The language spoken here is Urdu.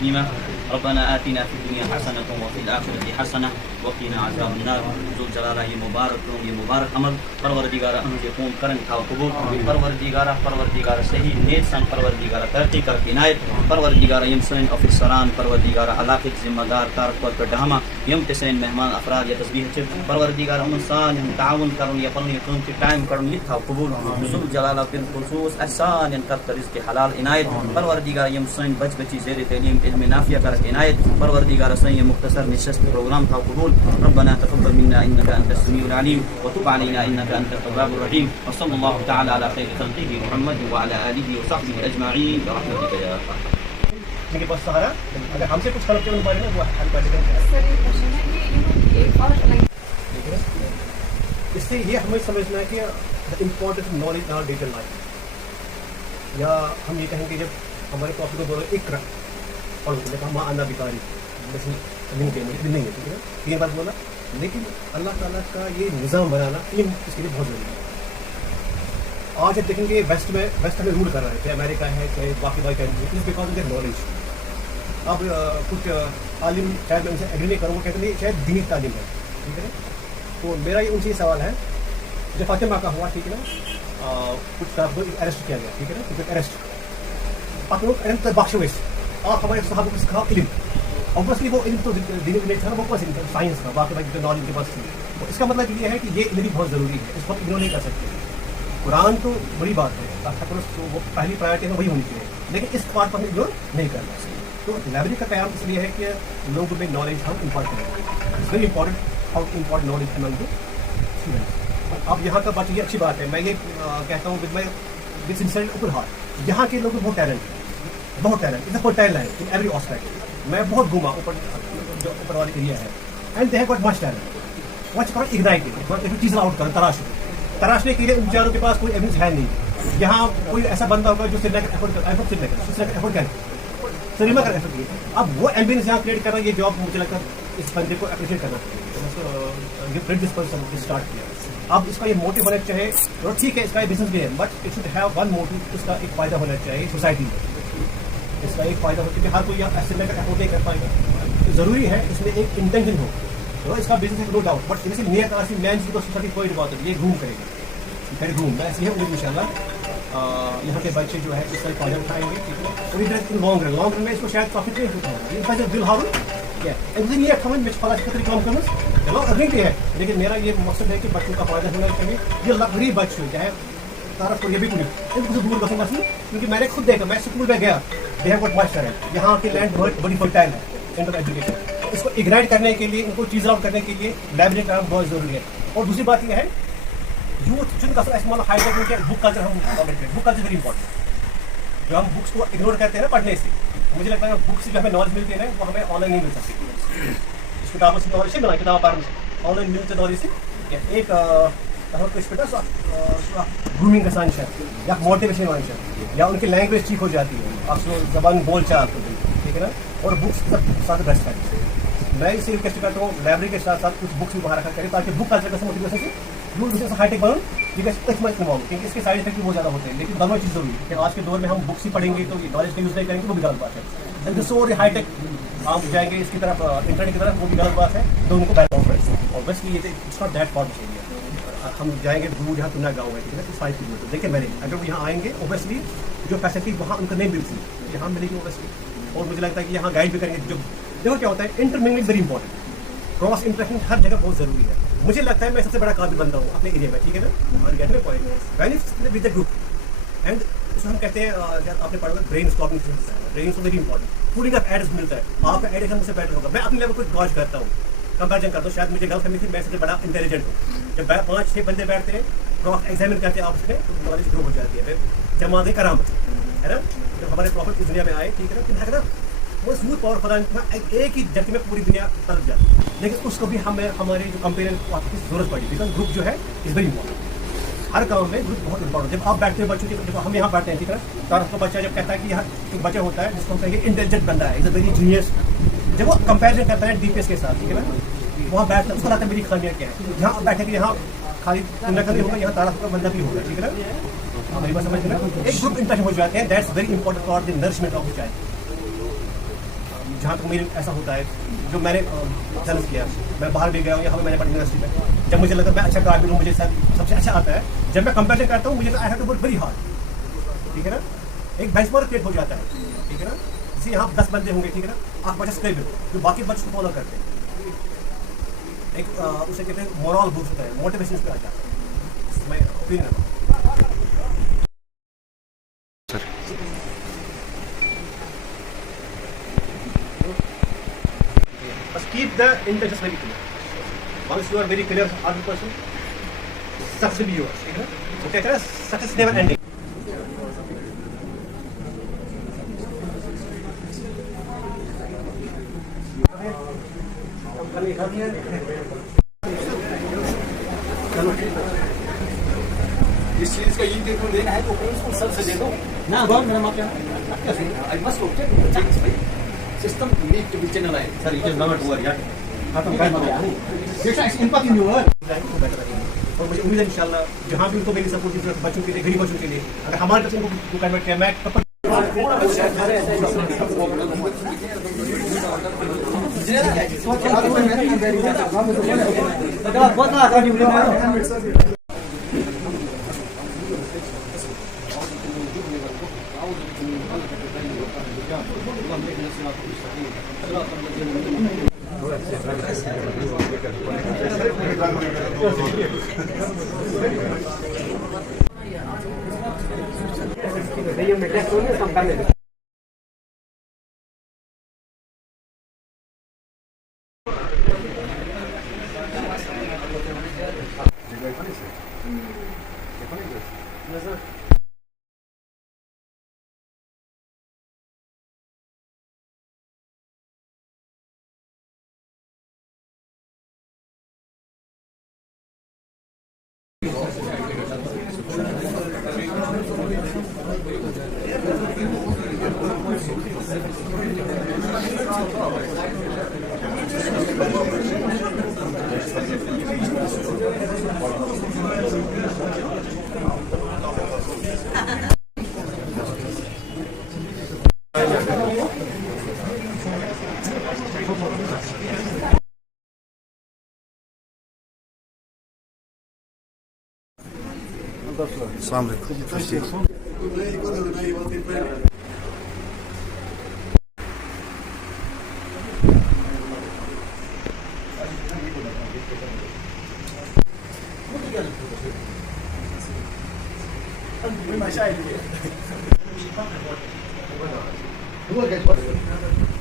تسليما. ربنا آتنا في الدنيا حسنة وفي الآخرة حسنة وقنا عذاب النار. ذو الجلال یہ مبارک عمل پروردگار ہم قوم کرن تھا قبول پروردگار صحیح نیک سان پروردگار ترقی کر عنایت پروردگار یم سن افسران پروردگار علاقہ ذمہ دار کار پر ڈہما یم تسین مہمان افراد یا تسبیح چ پروردگار ہم سان ہم تعاون کرن یا پن قوم کی ٹائم کرن یہ تھا قبول. ذو الجلال بالخصوص احسان ان کر رزق حلال عنایت پروردگار یم سن بچی زیر تعلیم علم نافع کر عنایت پروردگار سن مختصر نشست پروگرام تھا قبول. ربنا تقبل منا انك انت السميع العليم وتب علينا انك انت التواب الرحيم. وصلى الله تعالى على خير خلقه محمد وعلى اله وصحبه اجمعين برحمتك يا ارحم. میرے پاس سہارا اگر ہم سے کچھ غلط کے بارے میں وہ حل کر دیں. اس سے یہ ہمیں سمجھنا ہے کہ important knowledge are detail life. یا ہم یہ کہیں گے جب ہمارے ٹاپک کو بولو اقرا پڑھو جب ہم آنا بیکاری جیسے نہیں ہے ٹھیک ہے نا یہ بات بولا. لیکن اللہ تعالیٰ کا یہ نظام بنانا علم اس کے لیے بہت ضروری ہے. آج آپ دیکھیں گے ویسٹ ہمیں رول کر رہا ہے چاہے امریکہ ہے چاہے باقی country because of their knowledge. اب کچھ عالم شاید میں ان سے ایگری نہیں کروں گا کہتے ہیں شاید دینی تعلیم ہے ٹھیک ہے نا. تو میرا یہ ان سے یہ سوال ہے جب فاطمہ کا ہوا ٹھیک ہے نا کچھ طرف کو اریسٹ کیا گیا ٹھیک ہے نا اریسٹ آپ لوگ علم بخش ہوئے آپ ہمارے صحابہ کو سکھاؤ علم. اوبویسلی وہ علم تو دینی نہیں تھا وہ کون علم سائنس کا باقی باقی نالج کے پاس تھی. اس کا مطلب یہ ہے کہ یہ علم بھی بہت ضروری ہے اس کو اگنور نہیں کر سکتے. قرآن تو بڑی بات ہے وہ پہلی پرائرٹی ہے وہی ہونی چاہیے لیکن اس بات پر ہمیں اگنور نہیں کرنا. تو لائبریری کا قیام اس لیے ہے کہ لوگوں میں نالج ہم امپارٹ کریں. It's very important how to impart knowledge among the students. اب یہاں کا بات یہ اچھی بات ہے میں یہ کہتا ہوں وتھ سنسیئر اوپن ہارٹ یہاں کے لوگوں میں بہت talent it's a fertile land in every aspect. میں بہت گھوما جو اوپر والے ایریا ہے and they have got much talent watch کر اگنائٹ چیزیں آؤٹ کرو تراشنے کے لیے ان چاروں کے پاس کوئی ایویڈنس ہے نہیں. یہاں کوئی ایسا بندہ ہوگا جو سری لنکا ایفورٹ کرے سری لنکا ایفورٹ کیے. اب وہ ایمبینس یہاں کریٹ کرنا یہ جاب مجھے لگتا ہے اس بندے کو اپریشیٹ کرنا چاہیے. اسٹارٹ کیا اب اس کا یہ موٹو ہونا چاہیے ٹھیک ہے اس کا یہ بزنس بھی ہے but it should have one motto. اس کا ایک فائدہ ہونا چاہیے سوسائٹی میں. اس کا ایک فائدہ ہو کیونکہ ہر کوئی ایسے لے کر افورڈ نہیں کر پائے گا. ضروری ہے اس میں ایک انٹینشن ہو تو اس کا بزنس نو ڈاؤٹ بٹ جیسے نیت آسی مین کی تو سوسائٹی کوئی بات نہیں یہ گھوم کرے گا پھر گھوم میں ایسی ہے ان شاء اللہ یہاں کے بچے جو ہے اس کا فائدہ اٹھائیں گے ٹھیک ہے. اور ادھر لانگ رن میں اس کو شاید پروفٹ نہیں اٹھانا یہ دل ہارن یہ تھا میں فلاں خطرے کام کرنا چلو ارننگ بھی ہے لیکن میرا یہ مقصد ہے کہ بچوں کا فائدہ ہونا چاہیے. یہ غریب بچے چاہے طرف کو یہ بھی دور گھسوں مسئلہ کیونکہ میں نے خود دیکھا میں اسکول میں گیا دے ہیو گاٹ مچ ٹیلنٹ. یہاں کی لینڈ بڑی فرٹائل ہے انڈر ایجوکیشن. اس کو اگنائٹ کرنے کے لیے ان کو چیز آؤٹ کرنے کے لیے لائبریری کا بہت ضروری ہے. اور دوسری بات یہ ہے یوتھ چن کا استعمال ہائی ٹیک کے بک کلچر ہم بک کلچر ویری امپورٹنٹ. جو ہم بکس کو اگنور کرتے ہیں نا پڑھنے سے مجھے لگتا ہے بک سے جو ہمیں نالج ملتی ہے نا وہ ہمیں آن لائن نہیں مل سکتی. اس کتابوں سے نالج سے ملا کتاب پڑھنے سے آن لائن ملتے نالج سے ایک گرومنگ کا سائنس ہے یا موٹیویشن سائنس ہے یا ان کی لینگویج ٹھیک ہو جاتی ہے آپ زبان بول چال ٹھیک ہے نا. اور بکس ساتھ بیسٹ ہے. میں اسے ریکویسٹ کرتا ہوں لائبریری کے ساتھ ساتھ کچھ بکس بھی باہر رکھا کریں تاکہ بک کلچر کا موٹیویشن سے دوسرے سے ہائی ٹیک بنوں کیونکہ اس کے سائڈ افیکٹ بھی بہت زیادہ ہوتے ہیں. لیکن دونوں چیز ضروری ہے کہ آج کے دور میں ہم بکس ہی پڑھیں گے تو یہ نالج کا یوز نہیں کریں گے وہ بھی غلط بات ہے. سو ہائی ٹیک ہم جائیں گے اس کی طرف انٹرنیٹ کی طرف وہ بھی غلط بات ہے. دونوں کو بیلنس کریں اور بس یہ اٹس ناٹ دیٹ پارٹ چاہیے. ہم جائیں گے دور جہاں تمنا گاؤں ہے ٹھیک ہے 5 کلو میٹر دیکھیں میں نے اگر وہ یہاں آئیں گے اوبیسلی جو فیسلٹی وہاں ان کو نہیں ملتی یہاں ملے گی اوبیسلی. اور مجھے لگتا ہے کہ یہاں گائڈ بھی کریں گے. جو دیکھو کیا ہوتا ہے انٹرمنگلنگ ویری امپورٹنٹ. کراس انٹریکشن ہر جگہ بہت ضروری ہے. مجھے لگتا ہے میں سب سے بڑا قابل بندہ ہوں اپنے ایریا میں ٹھیک ہے نا. اور get point with the group and اس میں ہم کہتے ہیں آپ نے پڑھا ہوگا برین اسٹاپنگ سسٹم ہے. Brain very important. Pooling of ideas ملتا ہے آپ کا ایڈیشن مجھ سے بیٹر ہوگا. میں اپنے لیول کو گوج کرتا ہوں کمپیریزن کرتا ہوں. شاید مجھے غلط فہمی تھی میں سب سے بڑا انٹیلیجنٹ ہوں. جب 5-6 بندے بیٹھتے ہیں کراس ایگزامن کرتے ہیں آپ اس میں نالج گرو ہو جاتی ہے. پھر جماعت کرامت ہے نا جب ہمارے پروفٹ اس دنیا میں آئے ٹھیک ہے نا وہ اسموتھ پاور خدا ایک ہی جگہ میں پوری دنیا طرف جاتی ہے. لیکن اس کو بھی ہمیں ہمارے جو کمپیرین کی ضرورت پڑی بیکاز گروپ جو ہے از ویری امپورٹنٹ. ہر کام میں گروپ بہت امپورٹنٹ. جب آپ بیٹھتے ہیں بچوں کے جب ہم یہاں بیٹھتے ہیں ٹھیک ہے طرف کا بچہ جب کہتا ہے کہ یہاں ایک بچہ ہوتا ہے جس کو ہم کہیں گے انٹیلیجنٹ بندہ ہے از اے ویری جینیس. جب وہ کمپیریزن کرتا ہے ڈی پی ایس کے ساتھ ٹھیک ہے نا وہاں بیٹھتا ہے اس کو لگتا ہے میری خامیاں کیا ہے. جہاں بیٹھے کہ یہاں خالی نقل نہیں ہوگا یہاں تعارف کا بندہ بھی ہوگا ٹھیک ہے نا. ہماری بات سمجھ رہے ہیں ایک گروپ انٹریکشن ہو جاتے ہیں. That's very important for the nourishment of the child. جہاں تک میرے ایسا ہوتا ہے جو میں نے چیلنج کیا، میں باہر بھی گیا ہوں، یہاں پہ میں نے پڑھی یونیورسٹی میں، جب مجھے لگتا ہے میں اچھا کار ہوں، مجھے سب سے اچھا آتا ہے، جب میں کمپیریزن کرتا ہوں مجھے I have to work very hard, ٹھیک ہے نا، ایک بینچ مارک کریٹ ہو جاتا ہے، ٹھیک ہے نا، جیسے یہاں 10 بندے ہوں گے، ٹھیک ہے نا، آپ بچہ اسٹیبل جو باقی بچے کو فالو کرتے ہیں، ایک اسے کہتے ہیں مورال بوسٹ ہوتا ہے، موٹیویشن اس پہ آ جاتا ہے، میں اوپینین ہے. Just keep the intentions very clear. Once you are very clear with other person, success will be yours. ٹھیک ہے نا؟ وہ کہتے ہیں success never ending. اس چیز کا یہ دیکھو دینا ہے تو اس کو سب سے دے دو نہ بہت میرا ماپ system need to be channelized. Sir it is not over yet ختم کر دو اور مجھے امید ہے انشاءاللہ جہاں بھی ان کو میری سپورٹ کی ضرورت بچوں کے لیے، غریب بچوں کے لیے، اگر ہمارے بچوں کو کنورٹ کیا میں السلام علیکم. Dua guys.